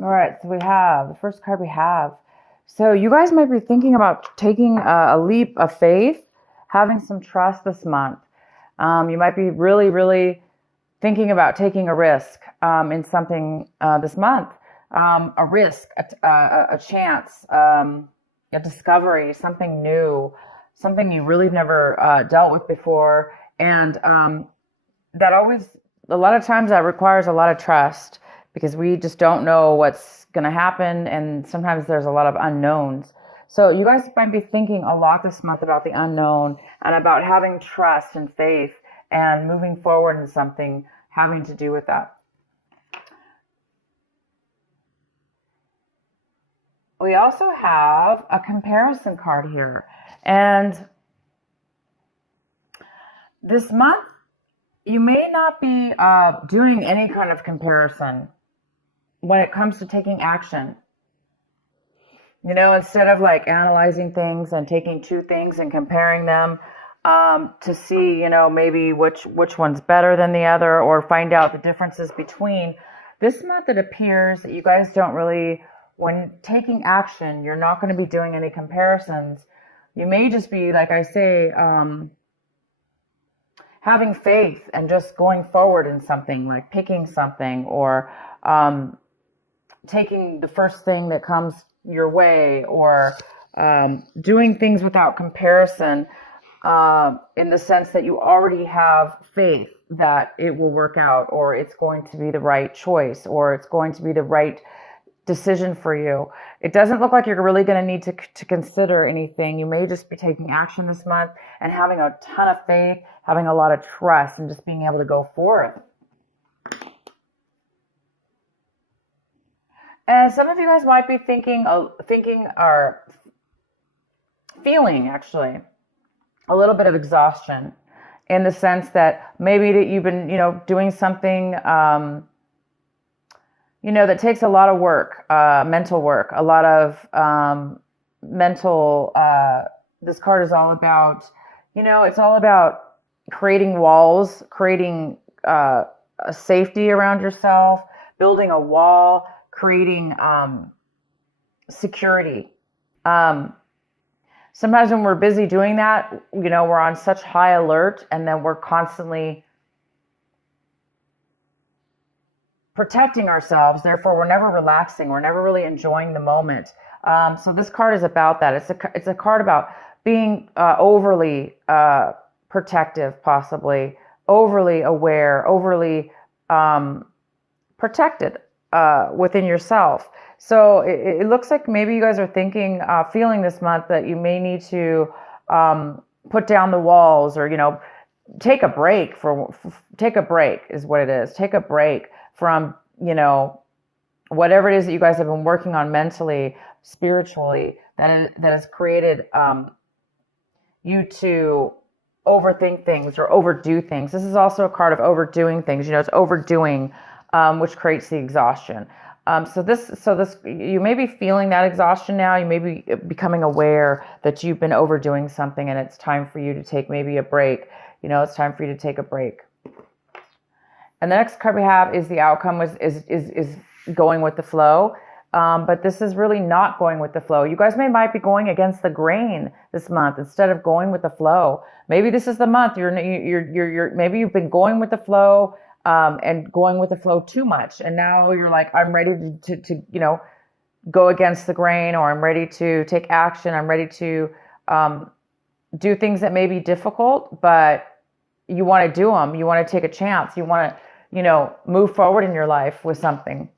All right, so we have the first card we have. So you guys might be thinking about taking a leap of faith, having some trust this month. You might be really, really thinking about taking a risk in something this month. A risk, a chance, a discovery, something new, something you really never dealt with before. And that always, a lot of times that requires a lot of trust because we just don't know what's going to happen. And sometimes there's a lot of unknowns. So you guys might be thinking a lot this month about the unknown and about having trust and faith and moving forward in something having to do with that. We also have a comparison card here. And this month, you may not be doing any kind of comparison when it comes to taking action. Instead of like analyzing things and taking two things and comparing them to see, maybe which one's better than the other or find out the differences between. This month it appears that you guys don't really, when taking action, you're not going to be doing any comparisons. You may just be, like I say, having faith and just going forward in something, like picking something or taking the first thing that comes your way or doing things without comparison in the sense that you already have faith that it will work out or it's going to be the right choice or it's going to be the right decision for you. It doesn't look like you're really going to need to consider anything. You may just be taking action this month and having a ton of faith, having a lot of trust, and just being able to go forth. And some of you guys might be thinking or feeling actually a little bit of exhaustion in the sense that maybe that you've been, doing something, that takes a lot of work, mental work, a lot of mental, this card is all about, it's all about creating walls, creating a safety around yourself, building a wall, creating security. Sometimes when we're busy doing that, we're on such high alert and then we're constantly protecting ourselves. Therefore, we're never relaxing. We're never really enjoying the moment. So this card is about that. It's a card about being overly protective, possibly overly aware, overly protected within yourself. So it looks like maybe you guys are thinking, feeling this month that you may need to put down the walls or, take a break take a break is what it is. Take a break from, whatever it is that you guys have been working on mentally, spiritually, that has created you to overthink things or overdo things. This is also a card of overdoing things. It's overdoing, which creates the exhaustion. So this, you may be feeling that exhaustion now. You may be becoming aware that you've been overdoing something and it's time for you to take maybe a break. It's time for you to take a break. And the next card we have is the outcome is going with the flow. But this is really not going with the flow. You guys might be going against the grain this month instead of going with the flow. Maybe this is the month maybe you've been going with the flow and going with the flow too much, and now you're like, I'm ready to go against the grain, or I'm ready to take action. I'm ready to do things that may be difficult, but you want to do them. You want to take a chance. You want to move forward in your life with something.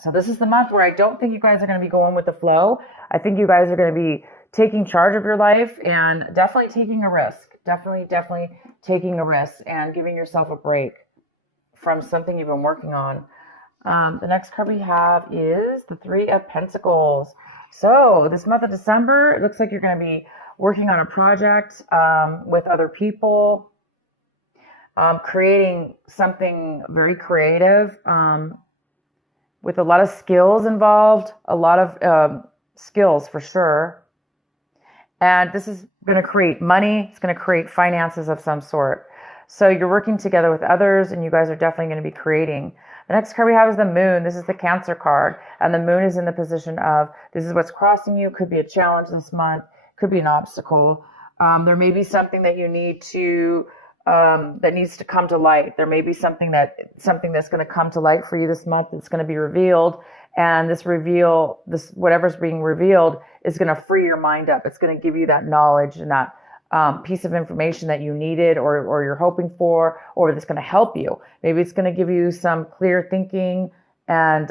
So this is the month where I don't think you guys are going to be going with the flow. I think you guys are going to be taking charge of your life and definitely taking a risk. Definitely taking a risk and giving yourself a break from something you've been working on. The next card we have is the Three of Pentacles. So this month of December, it looks like you're going to be working on a project with other people, creating something very creative, with a lot of skills involved, a lot of skills for sure. And this is going to create money. It's going to create finances of some sort. So you're working together with others, and you guys are definitely going to be creating. The next card we have is the moon. This is the Cancer card, and the moon is in the position of, this is what's crossing you. Could be a challenge this month, could be an obstacle. There may be something that you need to, that needs to come to light. There may be something that's going to come to light for you this month. It's going to be revealed, and this whatever's being revealed is going to free your mind up. It's going to give you that knowledge and that piece of information that you needed or you're hoping for, or that's going to help you. Maybe it's going to give you some clear thinking, and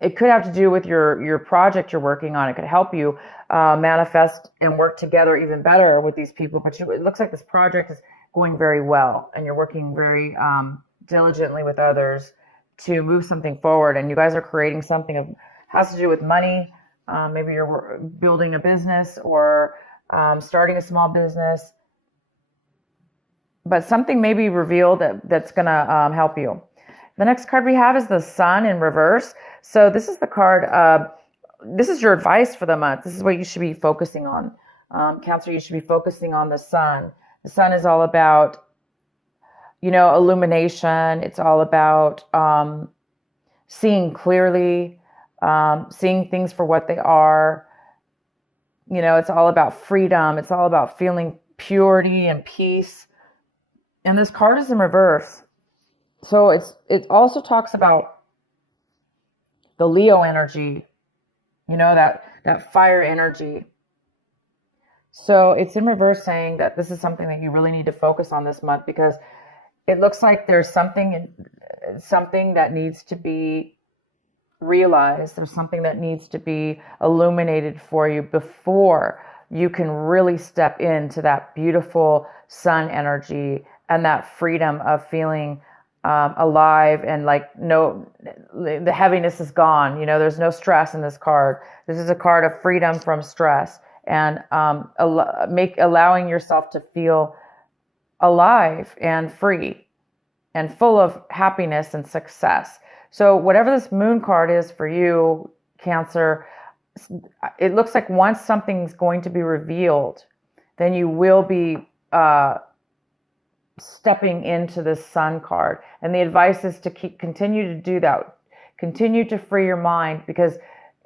it could have to do with your project you're working on. It could help you manifest and work together even better with these people. But it looks like this project is going very well, and you're working very diligently with others to move something forward. And you guys are creating something that has to do with money. Maybe you're building a business or starting a small business, but something may be revealed that's going to help you. The next card we have is the Sun in reverse. So this is the card, this is your advice for the month. This is what you should be focusing on. Cancer, you should be focusing on the Sun. The Sun is all about, illumination. It's all about seeing clearly, seeing things for what they are. It's all about freedom. It's all about feeling purity and peace. And this card is in reverse. So it also talks about the Leo energy, that fire energy. So it's in reverse, saying that this is something that you really need to focus on this month, because it looks like there's something that needs to be realized. There's something that needs to be illuminated for you before you can really step into that beautiful sun energy and that freedom of feeling alive, and the heaviness is gone. There's no stress in this card. This is a card of freedom from stress, and allowing yourself to feel alive and free and full of happiness and success. So whatever this moon card is for you, Cancer, it looks like once something's going to be revealed, then you will be stepping into this sun card. And the advice is to continue to do that. Continue to free your mind, because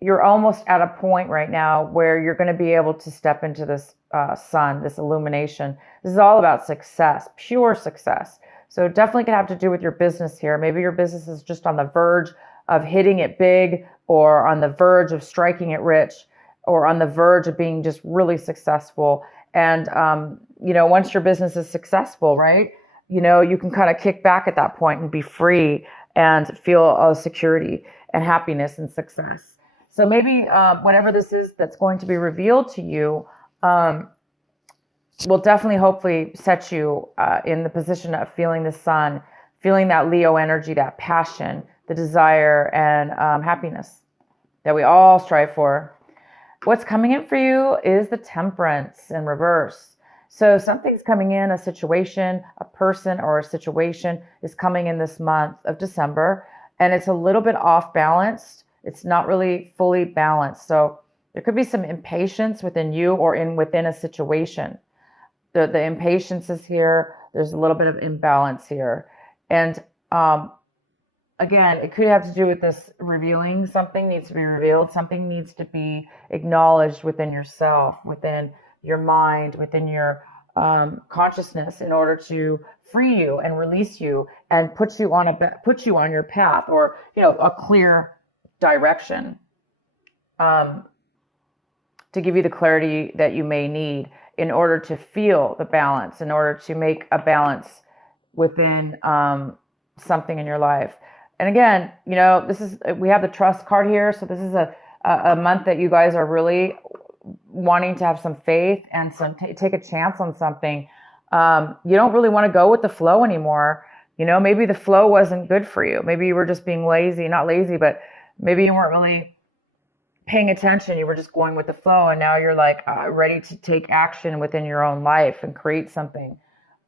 you're almost at a point right now where you're going to be able to step into this sun, this illumination. This is all about success, pure success. So definitely can have to do with your business here. Maybe your business is just on the verge of hitting it big, or on the verge of striking it rich, or on the verge of being just really successful. And, once your business is successful, right, you can kind of kick back at that point and be free and feel security and happiness and success. So maybe whatever this is that's going to be revealed to you will definitely, hopefully, set you in the position of feeling the sun, feeling that Leo energy, that passion, the desire, and happiness that we all strive for. What's coming in for you is the Temperance in reverse. So something's coming in, a situation, a person or a situation is coming in this month of December, and it's a little bit off balanced. It's not really fully balanced. So there could be some impatience within you or within a situation. The impatience is here. There's a little bit of imbalance here. And again, it could have to do with this revealing. Something needs to be revealed. Something needs to be acknowledged within yourself, within your mind, within your consciousness, in order to free you and release you and put you on your path, or a clear direction, to give you the clarity that you may need in order to feel the balance, in order to make a balance within something in your life. And again, we have the Trust card here. So this is a month that you guys are really wanting to have some faith and take a chance on something. You don't really want to go with the flow anymore. Maybe the flow wasn't good for you. Maybe you were just being lazy, not lazy, but maybe you weren't really paying attention. You were just going with the flow, and now you're ready to take action within your own life and create something.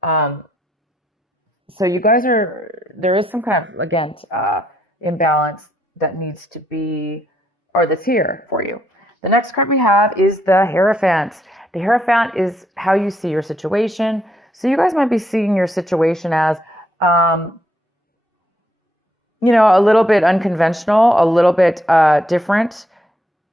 So you guys there is some kind of, again, imbalance that needs to be, or that's here for you. The next card we have is the Hierophant. The Hierophant is how you see your situation. So you guys might be seeing your situation as, a little bit unconventional, a little bit different,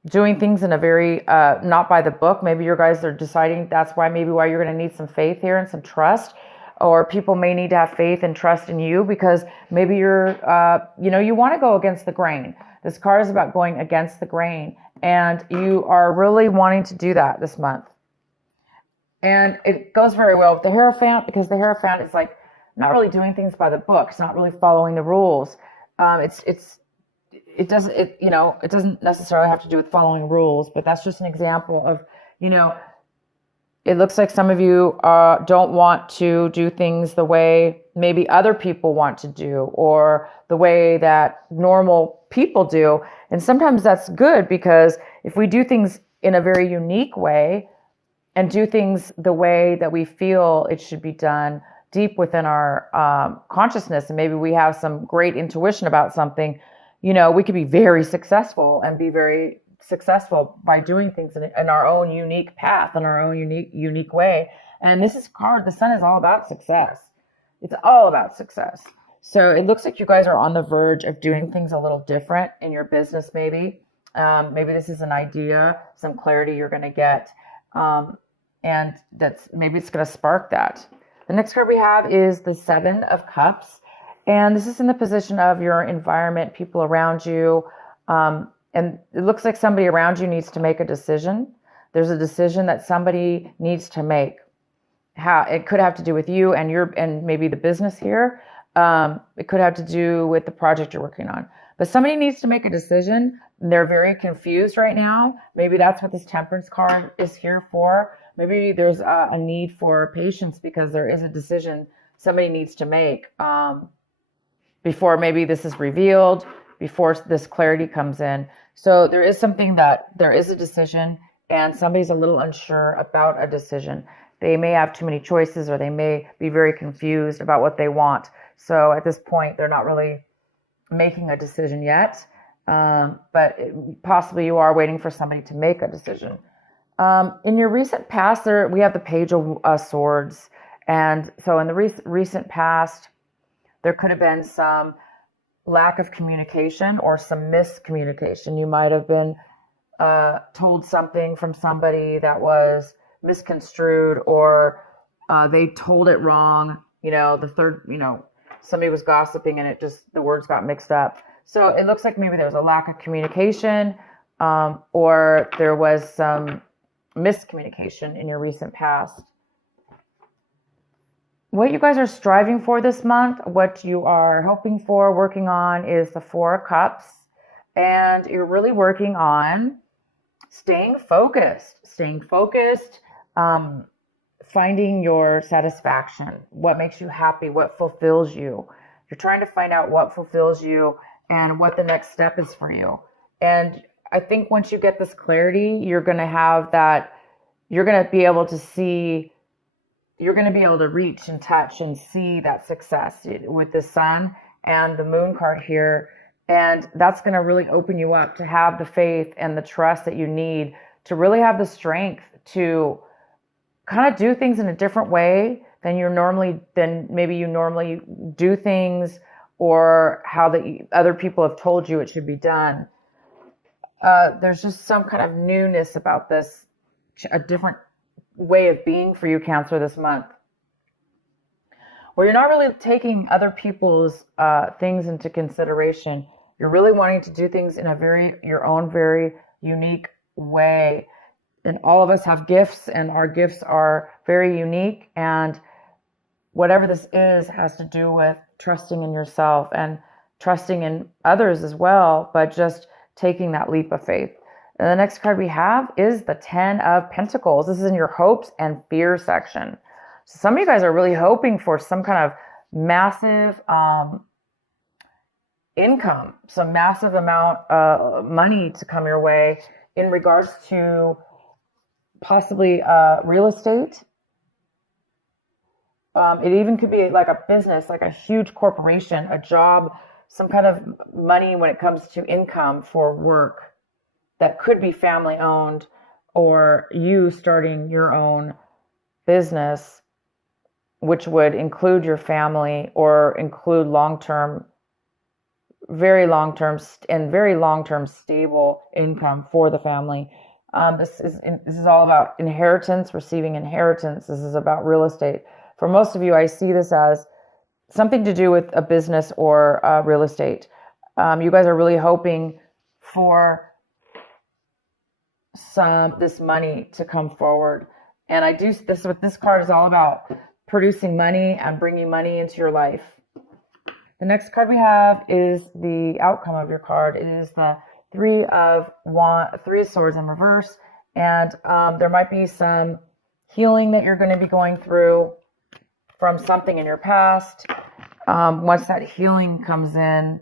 doing things in a very not by the book. Maybe you guys are deciding that's why you're going to need some faith here and some trust, or people may need to have faith and trust in you because maybe you're you want to go against the grain. This card is about going against the grain, and you are really wanting to do that this month. And it goes very well with the Hierophant because the Hierophant is like not really doing things by the book. It's not really following the rules. It doesn't necessarily have to do with following rules, but that's just an example of, it looks like some of you don't want to do things the way maybe other people want to do or the way that normal people do. And sometimes that's good because if we do things in a very unique way and do things the way that we feel it should be done deep within our consciousness, and maybe we have some great intuition about something, we could be very successful and be very successful by doing things in our own unique path, in our own unique way. And this is card, the Sun is all about success. It's all about success. So it looks like you guys are on the verge of doing things a little different in your business, maybe. Maybe this is an idea, some clarity you're going to get. And maybe it's going to spark that. The next card we have is the Seven of Cups. And this is in the position of your environment, people around you. And it looks like somebody around you needs to make a decision. There's a decision that somebody needs to make. It could have to do with you and maybe the business here. It could have to do with the project you're working on. But somebody needs to make a decision. They're very confused right now. Maybe that's what this Temperance card is here for. Maybe there's a need for patience because there is a decision somebody needs to make before maybe this is revealed, before this clarity comes in. So there is a decision and somebody's a little unsure about a decision. They may have too many choices or they may be very confused about what they want. So at this point, they're not really making a decision yet, but possibly you are waiting for somebody to make a decision. In your recent past, we have the Page of Swords. And so in the recent past, there could have been some lack of communication or some miscommunication. You might have been told something from somebody that was misconstrued, or they told it wrong. Somebody was gossiping and the words got mixed up. So it looks like maybe there was a lack of communication, or there was some miscommunication in your recent past. What you guys are striving for this month, what you are hoping for, working on, is the Four of Cups. And you're really working on staying focused, finding your satisfaction, what makes you happy, what fulfills you. You're trying to find out what fulfills you and what the next step is for you. And I think once you get this clarity, you're going to be able to reach and touch and see that success with the Sun and the Moon card here. And that's going to really open you up to have the faith and the trust that you need to really have the strength to kind of do things in a different way than maybe you normally do things, or how the other people have told you it should be done. There's just some kind of newness about this, a different way of being for you, Cancer, this month, where you're not really taking other people's things into consideration. You're really wanting to do things in your own very unique way. And all of us have gifts, and our gifts are very unique. And whatever this is has to do with trusting in yourself and trusting in others as well, but just taking that leap of faith. And the next card we have is the Ten of Pentacles. This is in your hopes and fears section. So some of you guys are really hoping for some kind of massive income, some massive amount of money to come your way in regards to possibly real estate. It even could be like a business, like a huge corporation, a job, some kind of money when it comes to income for work that could be family owned, or you starting your own business. which would include your family or include long-term, very long-term and very long-term stable income for the family. This is all about inheritance, receiving inheritance. This is about real estate. For most of you, I see this as something to do with a business or real estate. You guys are really hoping for this money to come forward. And I do this, what this card is all about, producing money and bringing money into your life. The next card we have is the outcome of your card. It is the Three of Swords in reverse. And there might be some healing that you're going to be going through from something in your past. Once that healing comes in,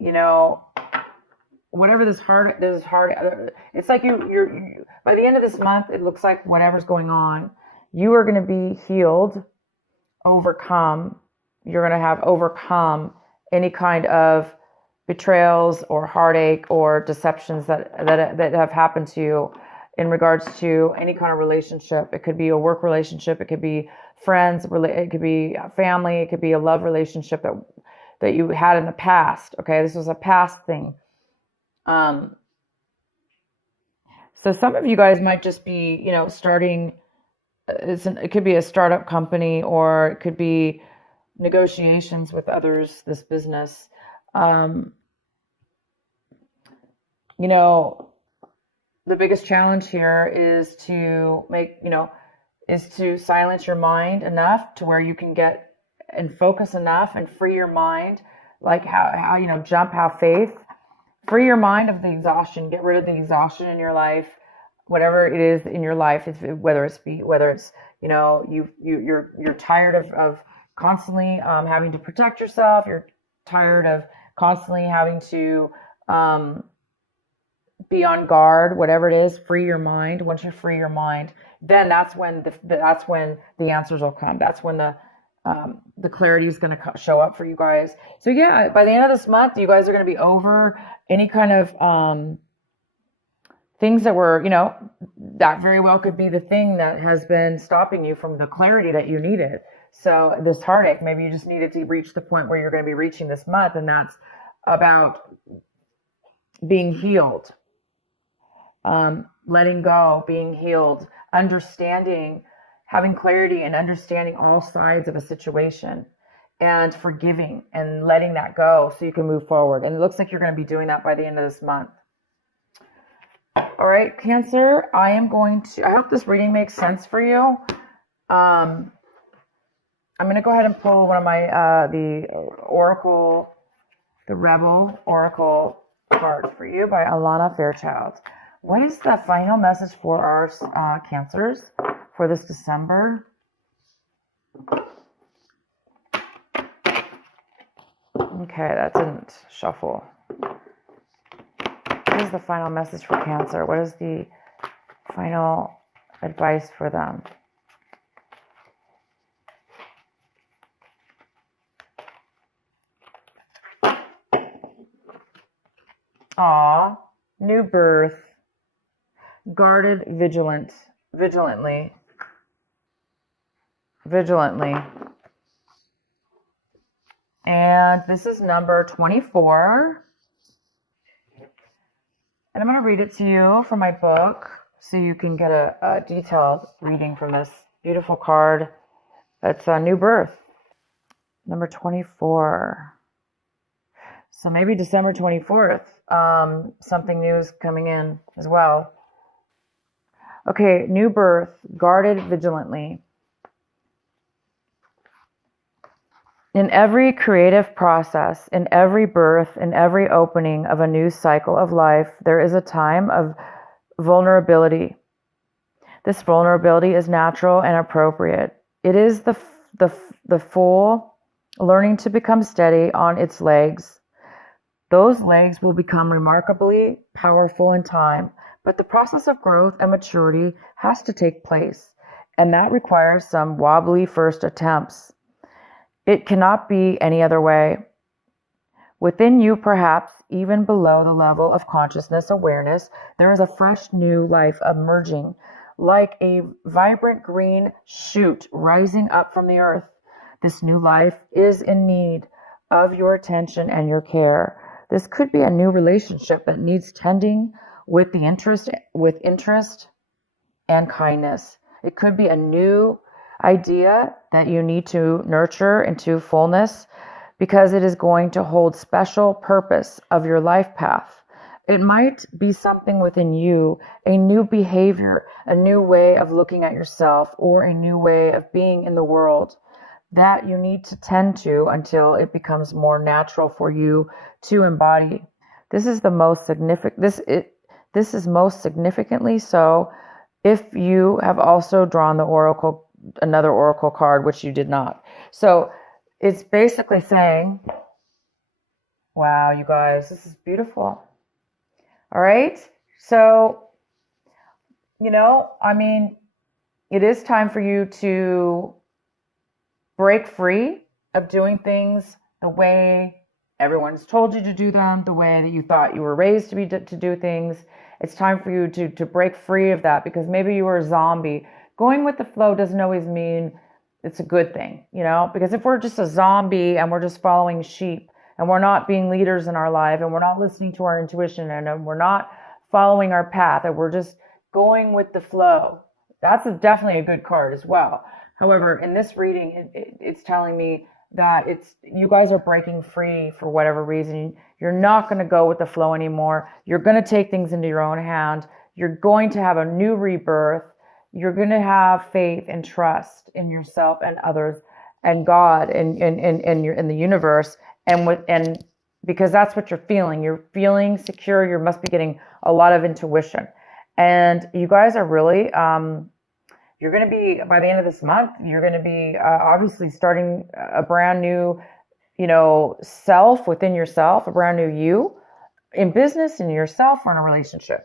you know, whatever this hard, it's like you're by the end of this month, it looks like whatever's going on, you are going to be healed, overcome. You're going to have overcome any kind of betrayals or heartache or deceptions that have happened to you in regards to any kind of relationship. It could be a work relationship. It could be friends. It could be family. It could be a love relationship that you had in the past. Okay, this was a past thing. So some of you guys might just be, you know, starting. It could be a startup company, or it could be negotiations with others. This business, you know, the biggest challenge here is to silence your mind enough to where you can get and focus enough and free your mind, like how you know, have faith, free your mind of the exhaustion, get rid of the exhaustion in your life, whatever it is in your life, whether it's you know, you're tired of constantly having to protect yourself, you're tired of constantly having to be on guard, whatever it is, free your mind. Once you free your mind, then that's when the answers will come. That's when the clarity is going to show up for you guys. So yeah, by the end of this month, you guys are going to be over any kind of things that were, you know, that very well could be the thing that has been stopping you from the clarity that you needed. So this heartache, maybe you just needed to reach the point where you're going to be reaching this month, and that's about being healed, letting go, being healed, understanding, having clarity and understanding all sides of a situation, and forgiving and letting that go so you can move forward. And it looks like you're going to be doing that by the end of this month. All right, Cancer, I hope this reading makes sense for you. I'm going to go ahead and pull one of my, the Rebel Oracle card for you by Alana Fairchild. What is the final message for our Cancers for this December? Okay, that didn't shuffle. What is the final message for Cancer? What is the final advice for them? Aw, new birth, guarded, vigilantly. And this is number 24. And I'm going to read it to you from my book so you can get a detailed reading from this beautiful card. It's a new birth, number 24. So maybe December 24th, something new is coming in as well. Okay, new birth, guarded vigilantly. In every creative process, in every birth, in every opening of a new cycle of life, there is a time of vulnerability. This vulnerability is natural and appropriate. It is the fool learning to become steady on its legs. Those legs will become remarkably powerful in time, but the process of growth and maturity has to take place, and that requires some wobbly first attempts. It cannot be any other way. Within you, perhaps even below the level of consciousness awareness, there is a fresh new life emerging like a vibrant green shoot rising up from the earth. This new life is in need of your attention and your care. This could be a new relationship that needs tending with interest and kindness. It could be a new idea that you need to nurture into fullness because it is going to hold special purpose of your life path. It might be something within you, a new behavior, a new way of looking at yourself, or a new way of being in the world that you need to tend to until it becomes more natural for you to embody. This is the most significant this is most significantly so if you have also drawn the oracle, another oracle card, which you did not. So it's basically saying, wow, you guys, this is beautiful. All right. So, I mean, it is time for you to break free of doing things the way everyone's told you to do them, the way that you thought you were raised to do things. It's time for you to break free of that, because maybe you were a zombie. Going with the flow doesn't always mean it's a good thing, because if we're just a zombie and we're just following sheep and we're not being leaders in our life and we're not listening to our intuition and we're not following our path and we're just going with the flow, that's definitely a good card as well. However, in this reading, it's telling me that you guys are breaking free for whatever reason. You're not going to go with the flow anymore. You're going to take things into your own hand. You're going to have a new rebirth. You're going to have faith and trust in yourself and others and God and in the universe, and because that's what you're feeling. You're feeling secure. You must be getting a lot of intuition, and you guys are really. You're going to be, by the end of this month, you're going to be obviously starting a brand new, self within yourself, a brand new you in business, in yourself, or in a relationship.